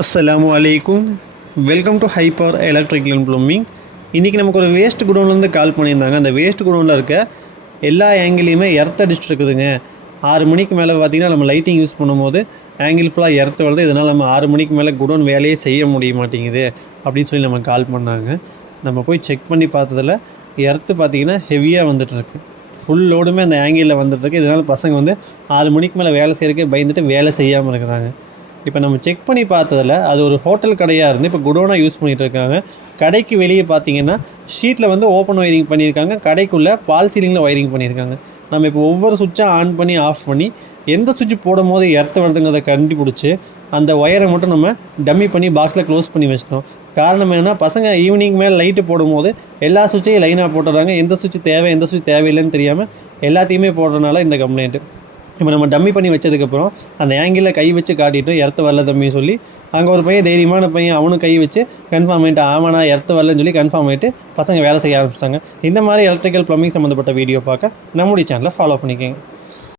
அஸ்ஸலாமு அலைக்கும். Welcome to hyper electrical and plumbing. இன்றைக்கி நமக்கு ஒரு வேஸ்ட் குடோன்லேருந்து கால் பண்ணியிருந்தாங்க. அந்த வேஸ்ட் குடோனில் இருக்க எல்லா ஆங்கிலையுமே எர்த் அடிச்சுட்டு இருக்குதுங்க. 6 மணிக்கு மேலே பார்த்திங்கன்னா நம்ம லைட்டிங் யூஸ் பண்ணும்போது ஆங்கிள் ஃபுல்லாக எர்த் வருது. இதனால் நம்ம 6 மணிக்கு மேலே குடோன் வேலையே செய்ய முடிய மாட்டேங்குது அப்படின்னு சொல்லி நம்ம கால் பண்ணாங்க. நம்ம போய் செக் பண்ணி பார்த்ததில் எர்த்து பார்த்திங்கன்னா ஹெவியாக வந்துட்டுருக்கு. ஃபுல் லோடுமே அந்த ஆங்கிளில் வந்துட்டுருக்கு. இதனால் பசங்க வந்து 6 மணிக்கு மேலே வேலை செய்கிறதுக்கே பயந்துட்டு வேலை செய்யாமல் இருக்கிறாங்க. இப்போ நம்ம செக் பண்ணி பார்த்ததில் அது ஒரு ஹோட்டல் கடையாக இருந்து இப்போ குடோனாக யூஸ் பண்ணிகிட்டு இருக்காங்க. கடைக்கு வெளியே பார்த்தீங்கன்னா ஷீட்டில் வந்து ஓப்பன் ஒயரிங் பண்ணியிருக்காங்க. கடைக்குள்ளே பால் சீலிங்கில் ஒயரிங் பண்ணியிருக்காங்க. நம்ம இப்போ ஒவ்வொரு சுவிட்சாக ஆன் பண்ணி ஆஃப் பண்ணி எந்த சுவிட்ச் போடும் போது எர்த்து வருதுங்கிறத கண்டுபிடிச்சி அந்த ஒயரை மட்டும் நம்ம டம்மி பண்ணி பாக்ஸில் க்ளோஸ் பண்ணி வச்சிட்டோம். காரணம் என்னென்னா பசங்க ஈவினிங் மேலே லைட்டு போடும்போது எல்லா சுவிட்சையும் லைனாக போட்டுறாங்க. எந்த சுவிட்ச் தேவை எந்த சுவிட்ச் தேவையில்லைன்னு தெரியாமல் எல்லாத்தையுமே போடுறதுனால இந்த கம்ப்ளைண்ட்டு. இப்போ நம்ம டம்மி பண்ணி வச்சதுக்கப்புறம் அந்த ஆங்கிளில் கை வச்சு காட்டிட்டு எர்த்து வரல தம்பின்னு சொல்லி அங்கே ஒரு பையன் தைரியமான பையன் அவனும் கை வச்சு கன்ஃபார்ம் ஆகிட்டு ஆமாண்ணா எர்த்து வரலன்னு சொல்லி கன்ஃபார்ம் ஆகிட்டு பசங்க வேலை செய்ய ஆரம்பிச்சிட்டாங்க. இந்த மாதிரி எலக்ட்ரிக்கல் ப்ளம்பிங் சம்மந்தப்பட்ட வீடியோ பார்க்க நம்முடைய சேனலை ஃபாலோ பண்ணிக்கோங்க.